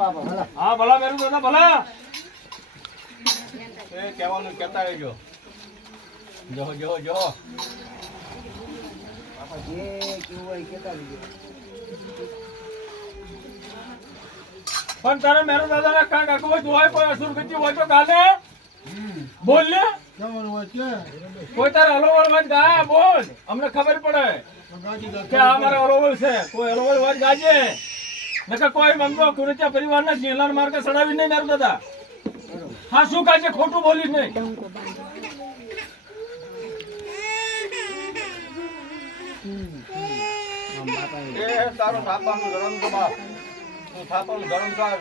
હા ભલા મેરું દાદા ભલા એ કહેવાનું કહેતા રહેજો જો જો જો જે કેવું હોય કેતા રહેજો. પણ તારે મેરું દાદા ના કાંક અકવચ હોય કોઈ અસુર ગતિ હોય તો ગાલે બોલ ને કોઈ તારે હલોવલ વાત ગા બોલ અમને ખબર પડે કે આ મારા હલોવલ છે કોઈ હલોવલ વાત ગાજે નકર કોઈ મમતો કુરચા પરિવારના જેલાન માર્ગે સડાવી નહીં મેરું દાદા હા શું કાજે ખોટું બોલીશ નહીં એ તારો થાપાનું ગરમ તો બાપ તું થાપાનું ગરમ કર